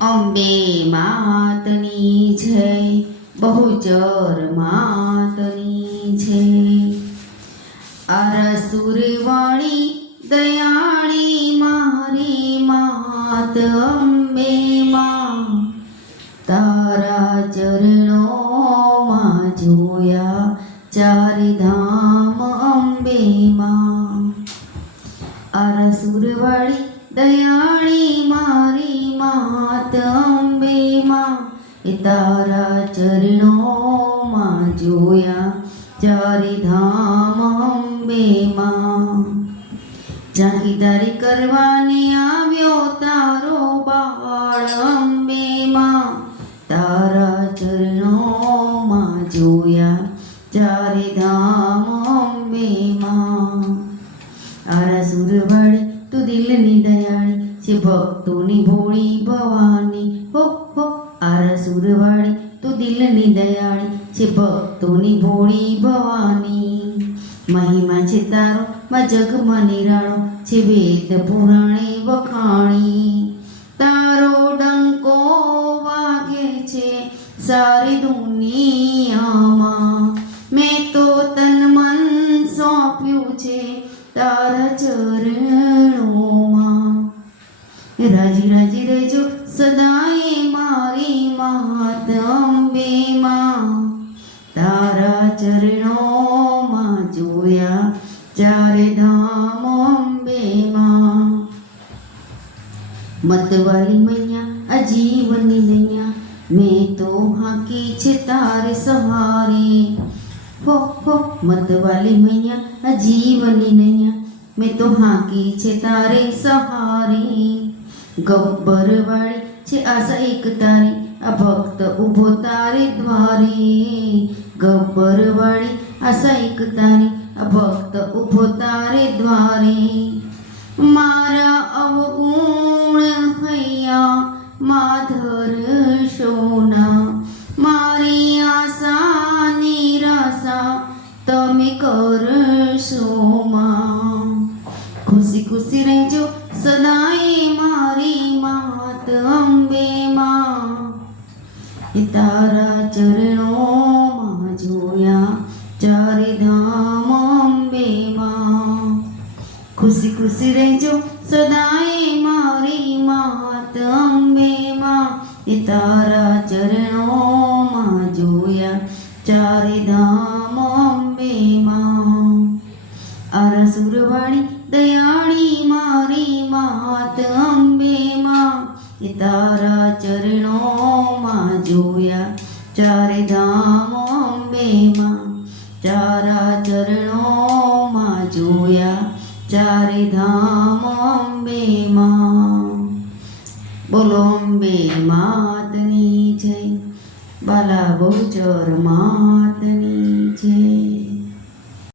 અંબે માતની જય બહુચર માતની છે અરસુરવાણી દયાળી મારી માત અંબે માં. તારા ચરણોમાં જોયા ચારે ધામ અંબે માં. અરસુરવાળી દયાળી મારી અંબે એ તારા ચરણોમાં જોયા ચારે ધામ અંબે માં જાગીદારી કરવાને આવ્યો તારો બાળ અંબેમાં. તારા ચરણોમાં જોયા ચારે ધામ અંબે માં આરા સુરવાળી તું દિલની દયાળી છે ભક્તોની ભોળી ભવાની, હો હો, આરા સુરવાળી, તું દિલની દયાળી છે ભક્તોની ભોળી ભવાની. મહિમા છે તારો, માં જગમાં નિરાળો છે વેદ પુરાણે વખાણી. તારો ડંકો વાગે છે, સારી દુનિયામાં રાજી રાજી રહેજો. સદાય મારી માત અંબે માં તારા ચરણોમાં જોયા ચારે ધામ અંબે માં મતવાલી મૈયા અજીવની નૈયા મેં તો હાકી છે તારે સહારે. હો હો મતવાલી મૈયા અજીવની નૈયા મેં તો હાકી છે તારે સહારે. ગબ્બર વાળી છે આશા એક તારી, આ ભક્ત ઊભો તારે દ્વારે. ગબ્બર વાળી આશા એક તારી, આ ભક્ત ઊભો તારે દ્વારે. મારા અવગુણ હૈયા, માધર સોના. મારી આશા નિરાશા તમે કરશો માં. ખુશી ખુશી રહેજો સદાય એ તારા ચરણોમાં જોયા ચારિધામ અંબે માં ખુશી ખુશી રહેજો સદાય મારી માત અંબેમાં. એ તારા ચરણોમાં જોયા ચારિધામ અંબેમાં. અંબે સુરવાણી દયાળી મારી માત અંબેમાં. એ તારા જોયા ચારે ધામ અંબેમાં ચારા ચરણોમાં જોયા ચારે ધામ અંબેમાં. બોલો અંબે માતની જય, બાલા બહુચર માતની